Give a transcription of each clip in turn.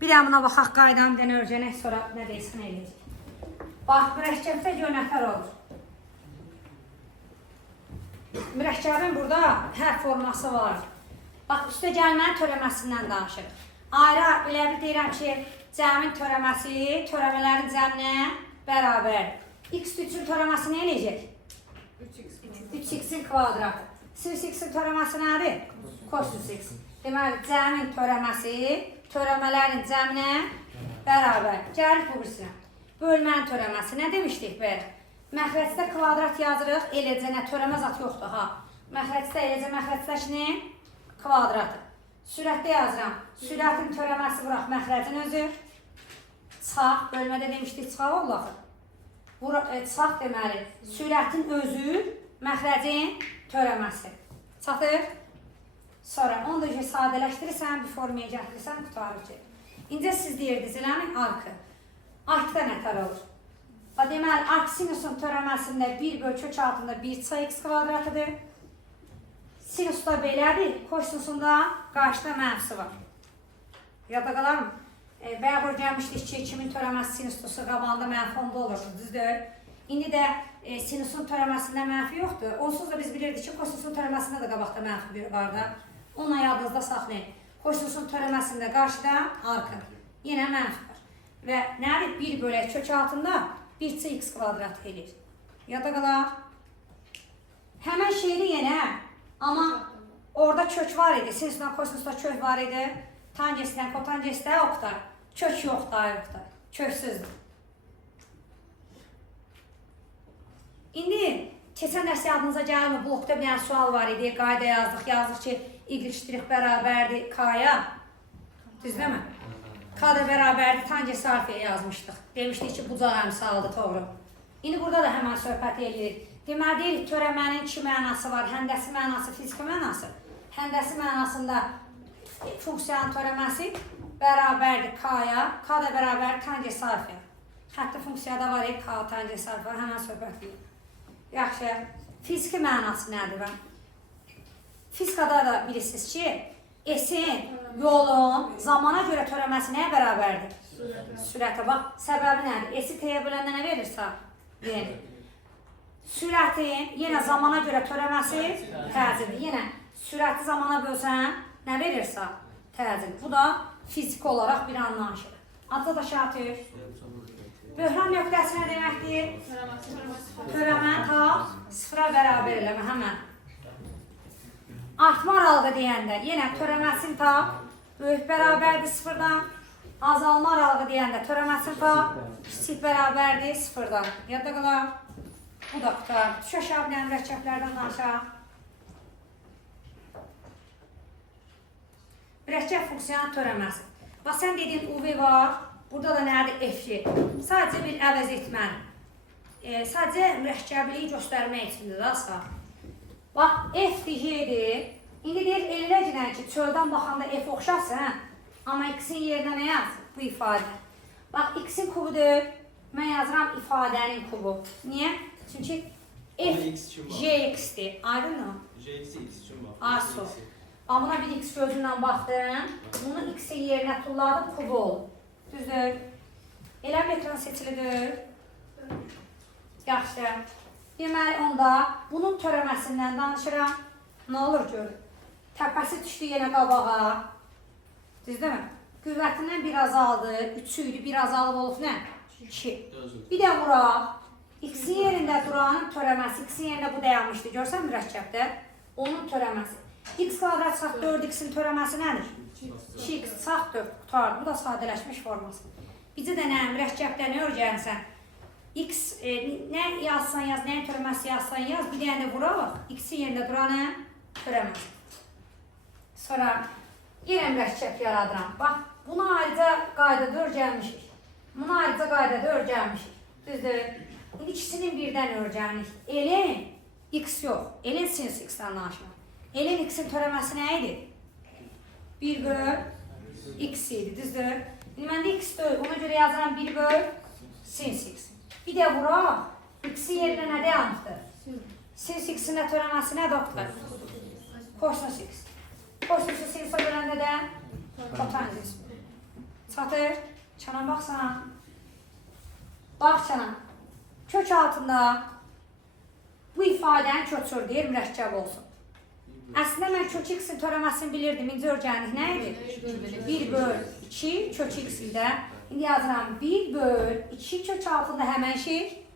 Bir də buna baxaq qaydan, bir dənə örgənək, sonra nə deyilsin eləyəcək. Bax, mürəkkəbdə gör nətər olur. Mürəkkəbin burada hər forması var. Bax, üstə gəlmənin törəməsindən danışırıq. Ayrı, belə bir deyirəm ki, cəmin törəməsi, törəmələrin cəminə bərabər. X3-ün törəməsi nə eləyəcək? 3x-in kvadratı. Sinüs x-in törəməsi nədir? Kosinüs x. Deməli, cəmin törəməsi, törəmələrin cəminə bərabər. Gəlir bu birisinə. Bölmənin törəməsi nə demişdik belə? Məxrəcdə kvadrat yazırıq, eləcə nə törəmə zat yoxdur, ha. Məxrəcdə eləcə məxrəcdəkini kvadratı. Sürətdə yazıram. Sürətin törəməsi bıraq məxrəcin özü. Çaq, bölmədə demişdik, çaq olur axı. Çaq deməli, sürətin özü, məxrəcin törəməsi. Çatır. Sonra onu da sadələşdirirsən, bir formaya gətirirsən, qutarır ki. İncə siz deyirdiniz, eləmi? Arkı. Arkda nətər olur? Deməli, ark sinusun törəməsində 1 böl kök altında 1x kvadratıdır. Sinus da belədir, kosinusunda qarşıda mənfisi var. Yada qalar mı? Bəyə gəlmişdik ki, 2-in törəməsi sinusu qabağında mənfi 10'da olurdu, düzdür? İndi də sinusun törəməsində mənfi yoxdur. Onsuz da biz bilirdik ki, kosinusun törəməsində də qabaqda mənfi var da. Onunla yadınızda saxlayın. Kosinusun törəməsində qarşıda arkın. Yenə mənfi var. Və nədir? 1 bölək kök altında 1x kvadrat edir. Yada qalar. Həmən şeydir yenə. Amma orada kök var idi. Sinusdan kosinusda kök var idi. Tangesdən, kotangesdə oqtar. Kök yoxdur, yoxdur. Köksüzdür. İndi keçən dərs yadınıza gəlmir. Blokda bir dənə sual var idi. Qayda yazdıq. Yazdıq ki, y' bərabərdir k-ya. Düzdürmü? K da bərabərdir tangens alfaya yazmışdıq. Demişdik ki, bucaq əmsaldır, doğru. İndi burada da həmən söhbət edirik. Deməli deyirik, törəmənin 2 mənası var. Həndəsi mənası, fiziki mənası. Həndəsi mənasında funksiyanın törəməsi bərabərdir k-ya. K da bərabərdir tangens alfaya. Hətta funksiyada var k tangens alfaya. Həmən söhbət edirik. Yaxşı, fiziki mənası nədir ben? Fizikada da bilirsiniz ki, S-in, yolun, zamana görə törəməsi nəyə bərabərdir? Sürətə bax, səbəbi nədir? S-i t-yə böləndə nə verirsə? Verir. Sürətin yenə zamana görə törəməsi təcildir. Yenə sürəti zamana bölsən, nə verirsə? Təcil. Bu da fiziki olaraq bir anlayışıdır. Adda da şatır. Böhran nöqtəsi nə deməkdir? Törəmə ta sıfıra bərabər eləmə, həmən. Artma aralığı deyəndə, yenə törəməsin ta böyük bərabərdir sıfırdan. Azalma aralığı deyəndə, törəməsin ta kiçik bərabərdir sıfırdan. Yadda qalar. Bu da qutar. Düşə şablən mürəkkəblərdən danışaq. Mürəkkəb funksiyanın törəməsi. Bax, sən dediyin UV var. Burada da nədir? F-ci. Sadəcə bir əvəz etmən. Sadəcə mürəkkəbliyi göstərmək içindir də asla. Bax, F G-dir. İndi deyir, eləcəkdən ki, çöldən baxanda F oxşasın, amma x-in yerinə nə yaz? Bu ifadə. Bax, x-in kubudur. Mən yazıram ifadənin kubu. Niyə? Çünki F Gx-dir. Aydın mı? Gx x üçün bax. Aso. Buna bir x gözündən baxdım. Bunu x-in yerinə tulladım, kubu olur. Düzdür. Elə metron seçilidir. Yaxşı. Deməli, onda bunun törəməsindən danışıram. Nə olur görün? Təpəsi düşdü yenə qabağa. Düzdürmü? Qüvvətindən bir azaldı. 3'ü idi, bir azalıb olub nə? 2. Bir də vuraq. X-in yerində duranın törəməsi. X-in yerində bu dayanmışdı. Görsən mürəkkəbdə? Onun törəməsi. X kvadrat çarpı 4x-in törəməsi nədir? 2x çarpı 4 qutardı. Bu da sadələşmiş forması. Bizə də nə? Mürəkkəbdə nə öyrənsən? X nə yazsan yaz, nəyin törəməsi yazsan yaz, bir dənə də vuraq, x-in yerində duranın törəməsi. Sonra yenə mürəkkəb yaradıram. Bax, bunu ayrıca qaydada öyrənmişik. Bunu ayrıca qaydada öyrənmişik. Düzdür? İndi ikisinin birdən öyrənik. Elin x yox, elin sinus x-dən danışmaq. Elin x-in törəməsi nə idi? 1 böl x idi, düzdür? İndi məndə x deyil, ona görə yazıram 1 böl sinus x. Bir də vuraq, x-in yerinə nə dayanıqdır? Sinus x-in də törəməsi nə doktor? Kosinus x. Kosinusu sinusa böləndə də kotangens. Çatır. Çana baxsan. Bax çana. Kök altında bu ifadəni köçür deyir, mürəkkəb olsun. Əslində mən kök x-in törəməsini bilirdim. İnci örgənlik nə idi? 1/2 kök x idi. İndi yazıram 1/2 kök altında həmən şey.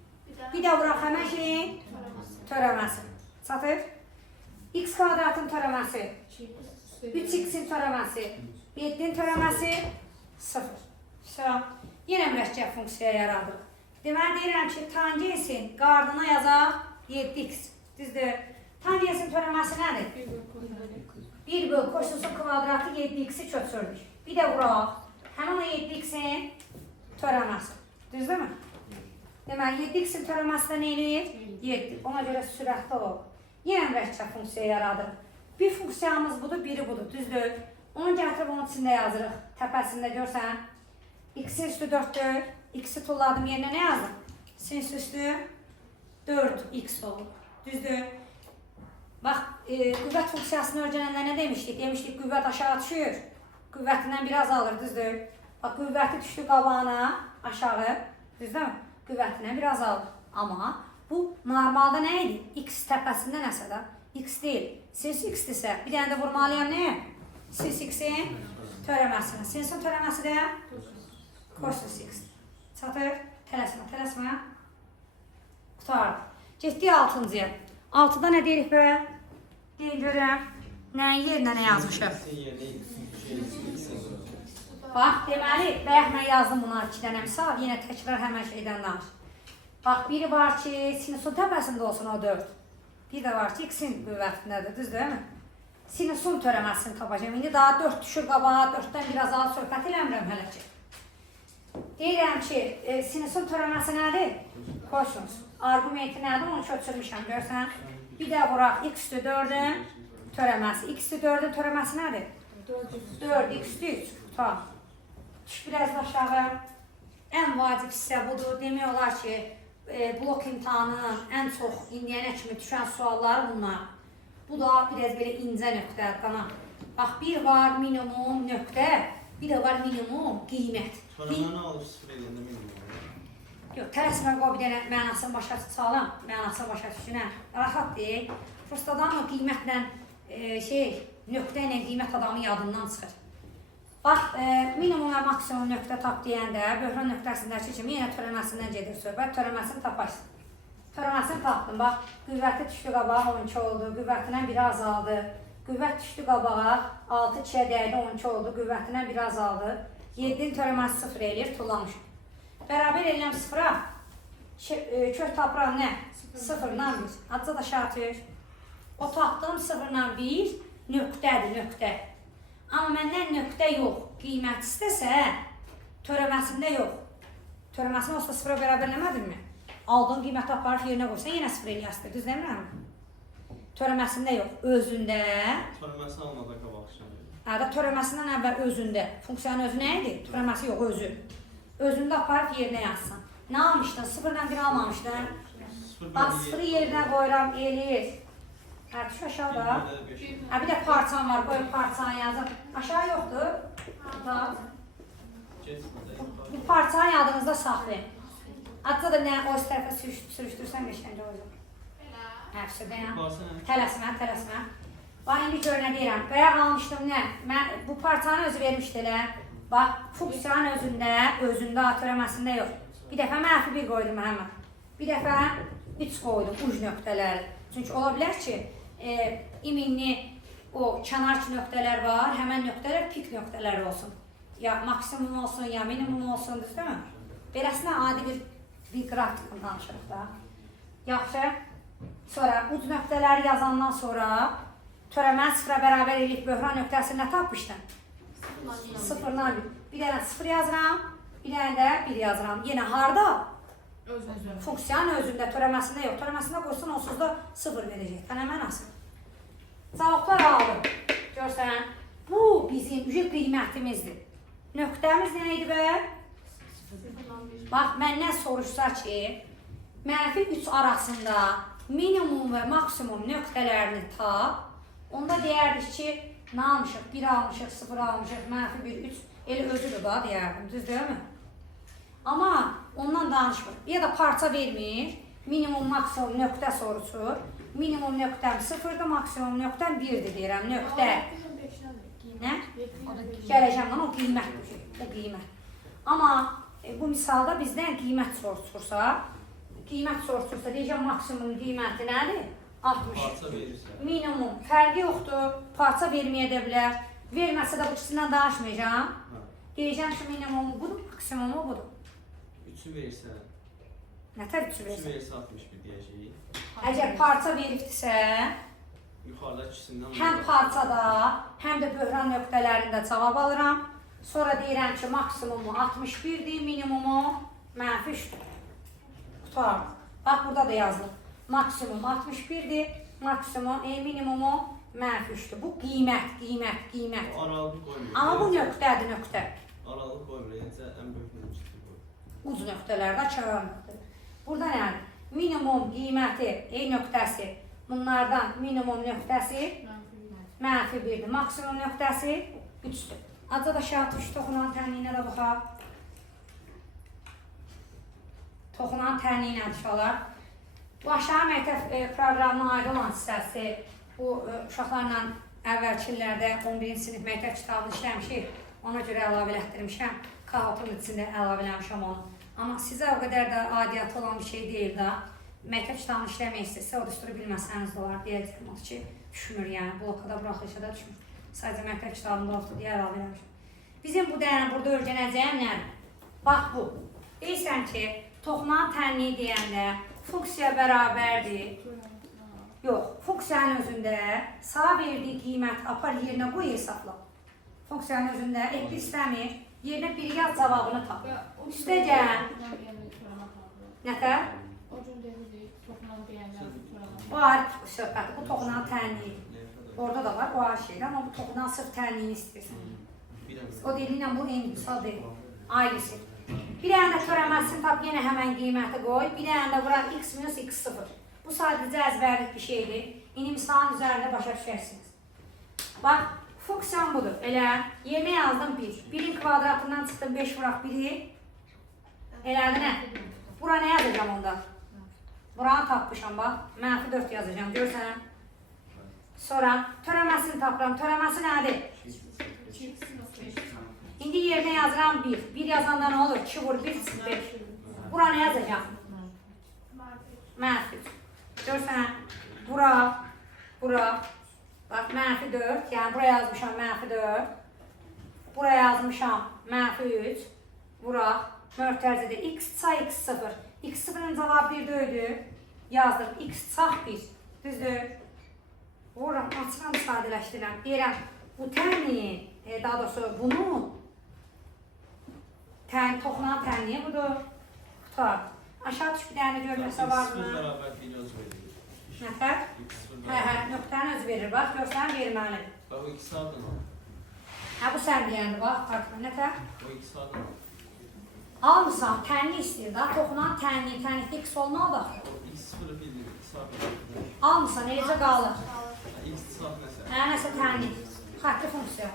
Bir də vuraq həmən şeyin törəməsi. Çatır. X kvadratın törəməsi. 3x-in törəməsi. 7-in törəməsi 0. Yenə mürəkkəb funksiya yaradıq. Deməli deyirəm ki, tangensin qardına yazaq 7x. Düzdür. Tangensin törəməsi nədir? 1/kosinüsün kvadratı 7x-i köçürdük. Bir də vuraq. Həmin o 7x-in törəməsi. Düzdürmü? Deməli 7x-in törəməsi də nə eləyir? 7. Ona görə sürətli olur. Yenə mürəkkəb funksiya yaradır. Bir funksiyamız budur, biri budur. Düzdür. Onu gətirib onun içində yazırıq. Təpəsində görsən. X-in üstü 4-dür. X-i tulladım yerinə nə yazdım? Sinüs üstü 4x olur. Düzdür. Bax, qüvvət funksiyasını öyrənəndə nə demişdik? Demişdik, qüvvət aşağı düşür. Qüvvətindən biraz alır, düzdür. Bax, qüvvəti düşdü qabağına, aşağı. Düzdür? Qüvvətindən biraz alır. Amma bu normalda nə idi? X təpəsində nəsə də? X deyil. Sinüs x-dirsə, bir dənə də vurmalıyam nə? Sinüs x-in törəməsini. Sinüsün törəməsi də kosinüs x. Çatır. Tələsmə. Qutardı. Getdik 6-cıya. 6-da nə deyirik bə? Deyin görəm. Nəyin yerinə nə yazmışıq? Bax, deməli, bəyək mən yazdım buna 2 dənə misal. Yenə təkrar həmən şeydən danış. Bax, biri var ki, sinusun təpəsində olsun o 4. Bir də var ki, x-in qüvvətindədir, düzdür, değil mi? Sinusun törəməsini tapacağım. İndi daha 4 düşür qabağa, 4-dən biraz az söhbət eləmirəm hələ ki. Deyirəm ki, sinusun törəməsi nədir? Kosinus. Argumenti nədir? Onu köçürmüşəm, görsən. Bir də vuraq, x/4-ün törəməsi. x/4-ün törəməsi nədir? 4x/3. Tutalım. Düş biraz aşağı. Ən vacib hissə budur. Demək olar ki, blok imtahanının ən çox indiyənə kimi düşən sualları bunlar. Bu da biraz belə incə nöqtədir, qana. Bax, bir var minimum nöqtə, bir də var minimum qiymət. Törəməni alır 0 eləyəndə minimum. Yox, tələsmə qoy bir dənə mənasını başa salım, mənasını başa düşünəm. Rahat deyil. Prosta adamla qiymətlə, nöqtə ilə qiymət adamın yadından çıxır. Bax, minimum və maksimum nöqtə tap deyəndə, böhran nöqtəsindəki kimi yenə törəməsindən gedir söhbət, törəməsini taparsın. Törəməsini tapdım, bax, qüvvəti düşdü qabağa 12 oldu, qüvvətindən biri azaldı. Qüvvət düşdü qabağa 6 2-yə dəydi 12 oldu, qüvvətindən biri azaldı. 7-in törəməsi 0 eləyir, tullamışım. Bərabər eləyəm 0-a, kök tapıram nə? 0-dan 1. Adca da şartır. O tapdığım 0-dan 1 nöqtədir, nöqtə. Amma məndən nöqtə yox, qiymət istəsə, törəməsində yox. Törəməsində olsa 0-a bərabərləmədinmi? Aldığın qiyməti aparıb yerinə qoysan, yenə 0 eləyəsidir, düz demirəm? Törəməsində yox, özündə. Törəməsi almadan qabaq şimdi. Törəməsindən əvvəl özündə. Funksiyanın özü nə idi? Törəməsi yox, özü. Özündə aparıb yerinə yazsın. Nə almışdın? 0-dan 1 almamışdın. Bax, 0-ı yerinə qoyuram, eləyir. Düş aşağıda. Bir də parçam var, qoyub parçanı yazım. Aşağı yoxdur. Bu parçanı yadınızda saxlayın. Adda da nə o tərəfə sürüşdürsən qəşəngə olacaq. Həbsədəyəm. Tələsmə. Bax, indi gör nə deyirəm. Bayaq almışdım nə? Bu parçanı özü vermişdilər. Bax, funksiyanın özündə, törəməsində yox. Bir dəfə mənfi 1 qoydum həmən. Bir dəfə 3 qoydum, uc nöqtələri. Çünki ola bilər ki, iminli o kənarki nöqtələr var, həmən nöqtələr pik nöqtələr olsun. Ya maksimum olsun, ya minimum olsun, düzdürmü? Beləsinə adi bir qrafiklə danışırıq da. Yaxşı. Sonra uc nöqtələri yazandan sonra törəməni 0-a bərabər eləyib böhran nöqtəsini nə tapmışdın? 0-dan 1. Bir dənə 0 yazıram, bir dənə də 1 yazıram. Yenə harda? Funksiyanın özündə, törəməsində yox. Törəməsində qoysun, onsuz da 0 verəcək. Tənə mənası. Cavablar aldım. Görsən, bu bizim qiymətimizdir. Nöqtəmiz nə idi bə? Bax, məndən soruşsa ki, mənfi 3 arasında minimum və maksimum nöqtələrini tap, onda deyərdik ki, nə almışıq? 1 almışıq, 0 almışıq, mənfi 1, 3. El özüdür da deyərdim, düz deyilmi? Amma ondan danışmır. Ya da parça vermir, minimum maksimum nöqtə soruşur. Minimum nöqtəm 0-dır, maksimum nöqtəm 1-dir deyirəm, nöqtə. Nə? Gələcəm lan, o qiymətdir, o qiymət. Amma bu misalda bizdən qiymət soruşursa, deyəcəm maksimum qiyməti nədir? 60. Parça verirsə. Minimum fərqi yoxdur, parça verməyə də bilər. Verməsə də bu ikisindən danışmayacağam. Deyəcəm ki, minimumu budur, maksimumu budur. 3'ü verirsə, Nətər 3-ü 3'ü versin? verirsə 61 deyəcəyik. Əgər parça veribdirsə, Yuxarıda ikisindən həm parçada, həm də böhran nöqtələrində cavab alıram. Sonra deyirəm ki, maksimumu 61-dir, minimumu -3-dür. Qutardım. Bax, burada da yazılır. Maksimum 61-dir, minimumu -3-dür. Bu qiymət. O aralığı qoymur. Amma bu nöqtədir, nöqtə. Aralığı qoymur, necə ən böyük nöqtədir bu. Uc nöqtələrdə aşağı nöqtədir. Burada nədir? Minimum qiyməti, nöqtəsi, bunlardan minimum nöqtəsi -1-dir, maksimum nöqtəsi 3-dür. Azca da şart 3 toxunan tənliyinə də baxaq. Toxunan tənliyinə uşaqlar. Bu aşağı məktəb proqramına aid olan hissəsi, bu uşaqlarla əvvəlki illərdə 11-ci sinif məktəb kitabını işləmişik. Ona görə əlavə elətdirmişəm. Kahotun içində əlavə eləmişəm onu. Amma sizə o qədər də adiyyatı olan bir şey deyil də. Məktəb kitabını işləmək istəyirsə, o düsturu bilməsəniz də olar. Deyəcəm ki, düşmür yəni, blokada buraxılışa da düşmür. Sadəcə məktəb kitabında olsun deyə əlavə eləmişəm. Bizim bu dəyərini burada öyrənəcəyim nədir? Bax bu. Deyirsən ki, toxunan tənliyi deyəndə funksiya bərabərdir. Yox, funksiyanın özündə sağ verdiyi qiymət apar yerinə qoy hesabla. Funksiyanın özündə etki istəmir, yerinə bir yaz cavabını tap. Üstə gəl. Nətər? O ayrı söhbəti, bu toxunan tənliyi. Orada da var, o ayrı şeydir, amma bu toxunan sırf tənliyini istəyirsən. O deyiliylə bu eyni misal deyil, ayrısı. Bir dənə də törəməsini tap, yenə həmən qiyməti qoy. Bir dənə də bura x minus x0. Bu sadəcə əzbərlik bir şeydir. İndi misalın üzərində başa düşərsiniz. Bax, funksiyan budur. Elə, yerinə yazdım 1. 1-in kvadratından çıxdım 5 vuraq 1-i. Elədi nə? Bura nə yazacağım onda? Buranı tapmışam, bax. -4 yazacağım, görsən. Sonra törəməsini tapıram. Törəməsi nədir? İndi yerinə yazıram 1. 1 yazanda nə olur? 2 vur 1, 5. Bura nə yazacağım? -3. Görsən, bura. Bax, -4. Yəni, buraya yazmışam -4. Buraya yazmışam -3. Bura, mörtəzidir. X çay x0. X0'ın cavabı 1 döydü. Yazdım. X çaq 1. Düzdür. Vururam, açıram, sadələşdirirəm. Deyirəm, bu tənliyi, daha doğrusu bunu toxunan tənliyi budur. Tutar. Aşağı düş bir dənə görməsə var mı? X0 bərabər 1 öz verir. Nətər? Nöqtəni öz verir, bax, görsən verməlidir. Bax, o ikisi adın al. Bu sən deyəndi, bax, nətər? O ikisi adın al. Almısan, tənli istəyir da, toxunan tənlikdə x olmalı da. O x0'ı bildir, x adın al. Almısan, eləcə qalır. X saat nəsə. Nəsə tənlik, xətti funksiya.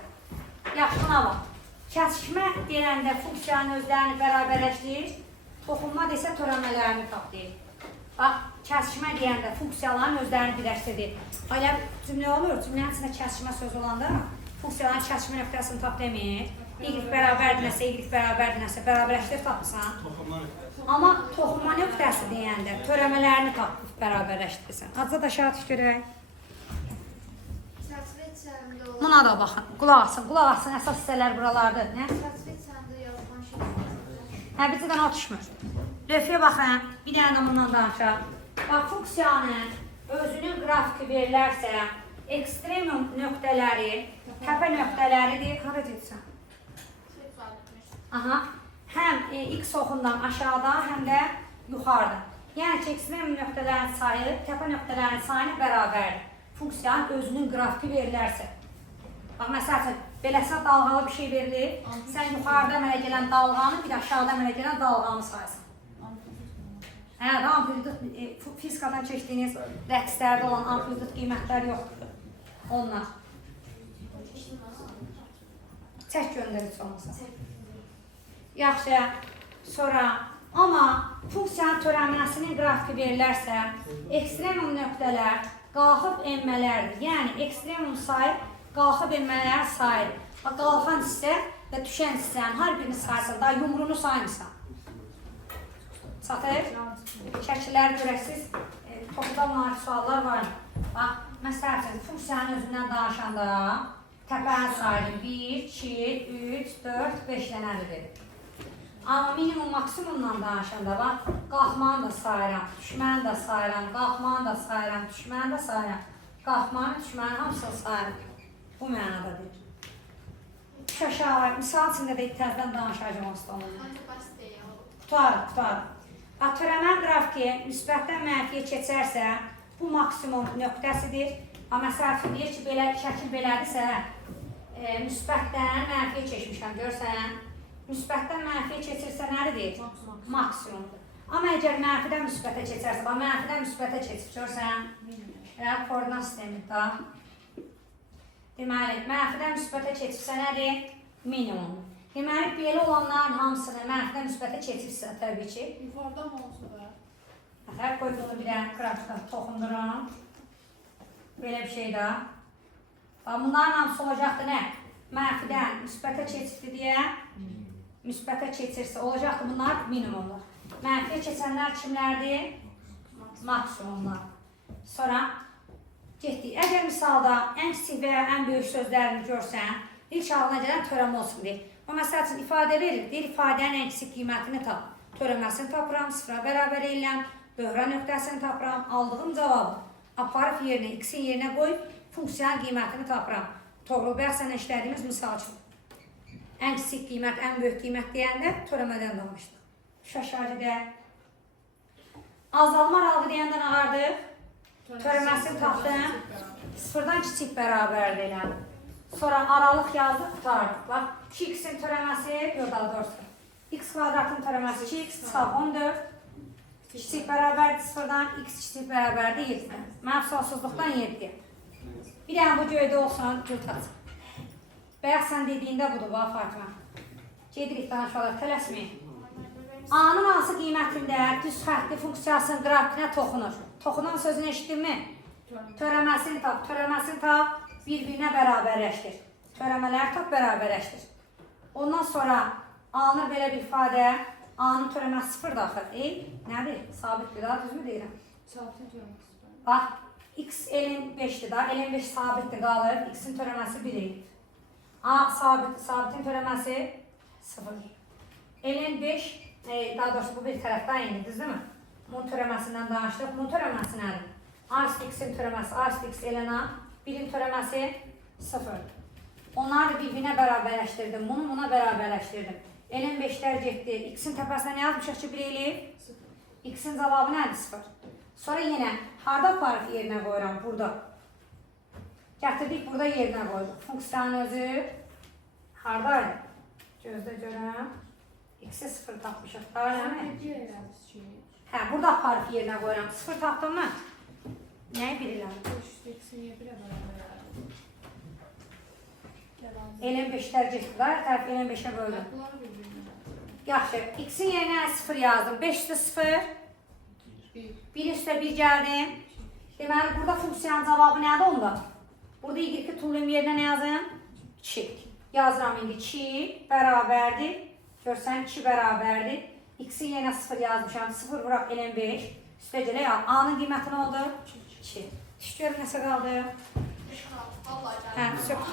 Yaxşı, buna bax. Kəsişmə deyəndə funksiyanın özlərini bərabərləşdir, toxunma desə törəmələrini tap deyil. Bax, kəsişmə deyəndə funksiyaların özlərini birləşdirdir. Elə cümlə olur, cümlənin içində kəsişmə söz olanda funksiyaların kəsişmə nöqtəsini tap demir. Y bərabərdir nəsə, Y bərabərdir nəsə, bərabərləşdir tapırsan. Toxunma nöqtəsi. Amma toxunma nöqtəsi deyəndə törəmələrini tap bərabərləşdirsən. Azca da aşağı düş görək. Buna da baxın, qulaq asın, əsas hissələr buralardır. Nə? Bizdən o düşmür. Lövhəyə baxın, bir dənə də bundan danışaq. Bax, funksiyanın özünün qrafiki verilərsə, ekstremum nöqtələri, təpə nöqtələridir. Hara gedirsən? Aha, həm x oxundan aşağıda, həm də yuxarıda. Yəni ki, ekstremum nöqtələrin sayı, təpə nöqtələrin sayına bərabərdir. Funksiyanın özünün qrafiki verilərsə. Bax, məsəl üçün, beləsə dalğalı bir şey verilir, sən yuxarıda əmələ gələn dalğanı, bir də aşağıda əmələ gələn dalğanı sayısın. Amplitut, fizikadan keçdiyiniz rəqslərdə olan amplitut qiymətlər yoxdur. Onlar. Çək göndərici olmasa. Yaxşı. Sonra amma funksiyanın törəməsinin qrafiki verilərsə, ekstremum nöqtələr qalxıb enmələrdir. Yəni ekstremum sayı qalxıb enmələr sayı. Qalxan hissə və düşən hissənin hər birini sayırsan, daha yumruğunu saymırsan. Çatır? Şəkilləri görəsiz. Toxuda marif suallar var. Bax, məsəl üçün, funksiyanın özündən danışanda təpəni sayırım. 1, 2, 3, 4, 5 dənədir verir. Amma minimum maksimumdan danışanda bax, qalxmanı da sayıram, düşməni də sayıram, qalxmanı da sayıram, düşməni də sayıram, qalxmanı, düşməni hamısını sayıram. Bu mənadadır. Aşağı, misal içində də təzdən danışacağım ustalarına. Tutarıq. Törəmə qrafiki müsbətdən mənfiyə keçərsə, bu maksimum nöqtəsidir. Amma məsəl üçün deyir ki, belə şəkil belədirsə, müsbətdən mənfiyə keçmişəm, görsən. Müsbətdən mənfiyə keçirsə nədir? Maksimumdur. Amma əgər mənfidən müsbətə keçərsə, mənfidən müsbətə keçib, görsən, koordinat sistemi da. Deməli, mənfidən müsbətə keçibsə nədir? Minimumdur. Deməli, belə olanların hamısını mənfidən müsbətə keçibsə, təbii ki. Yuxarıda mı olsun da? Qoy bunu bir dənə qrafikdən toxundurum. Belə bir şey də. Bunların hamısı olacaqdır nə? Mənfidən müsbətə keçibdir deyə. Müsbətə keçirsə olacaqdır bunlar minimumlar. Mənfiyə keçənlər kimlərdir? Maksimumlar. Sonra getdik. Əgər misalda ən kiçik və ya ən böyük sözlərini görsən, ilk ağlına gələn törəmə olsun deyir. O məsəl üçün ifadə verir, deyir ifadənin ən kiçik qiymətini tap. Törəməsini tapıram, sıfıra bərabər eyləm, böhran nöqtəsini tapıram, aldığım cavabı aparıb yerinə, x-in yerinə qoyub, funksiyanın qiymətini tapıram. Toğrul bəxsən işlədiyimiz misal üçün. Ən kiçik qiymət, ən böyük qiymət deyəndə törəmədən danışdıq. Şaşarıda. Azalma aralığı deyəndə nə qardıq? Törəməsini tapdım, sıfırdan kiçik bərabərdir elə. Sonra aralıq yazdıq, qutardıq. Bax, 2x-in törəməsi, yox daha doğrusu. X kvadratın törəməsi 2x, çıxaq 14. Kiçik bərabərdir sıfırdan, x kiçik bərabərdir 7-dən. Məfsalsızlıqdan 7-yə. Bir dənə bu göydə olsan, yurtacaq. Bəxsən dediyində budur, bax Fatıma. Gedirik danışmalar, tələsməyin. A-nın hansı qiymətində düz xəttli funksiyasının qrafikinə toxunur? Toxunan sözünü eşitdinmi? Törəməsini tap, bir-birinə bərabərləşdir. Törəmələri tap, bərabərləşdir. Ondan sonra alınır belə bir ifadə, A-nın törəməsi sıfırdır axı. Nədir? Sabitdir daha, düzmü deyirəm? Sabitdir törəməsi. Bax, x elin 5'dir da, elin 5 sabitdir qalır, x-in törəməsi 1-dir. A sabitin törəməsi 0. Elin 5, daha doğrusu bu bir tərəfdən indi, düzdür mü? Bunun törəməsindən danışdıq. Bunun törəməsi nədir? A üstü x-in törəməsi, A üstü x elin A, 1-in törəməsi 0. Onları bir-birinə bərabərləşdirdim, bunu buna bərabərləşdirdim. Elin 5'lər getdi, x-in təpəsinə nə yazmışıq ki 1 eləyib? X-in cavabı nədir? 0. Sonra yenə harda aparıb yerinə qoyuram? Burada. Gətirdik, burada yerinə qoyduq. Funksiyanın özü hardaydı? Gözdə görəm. X-i 0 tapmışıq. Daha nəmi? Hə, burada aparıb yerinə qoyuram. 0 tapdım mı? Nəyi bilirəm? Elin 5'lər getdi. Tərəf elin 5'ə böldüm. Yaxşı, x-in yerinə 0 yazdım. 5 üstə 0. 1 üstə 1 gəldim. Deməli, burada funksiyanın cavabı nədir onda? Burada y2 tulum yerinə nə yazım? 2. Yazıram indi 2 bərabərdir. Görsən 2 bərabərdir. X-in yerinə 0 yazmışam. 0 vuraq elin 5. Üstə gələ ya. A-nın qiyməti nə oldu? 2. Düş görüm nəsə qaldı? Hə, söküb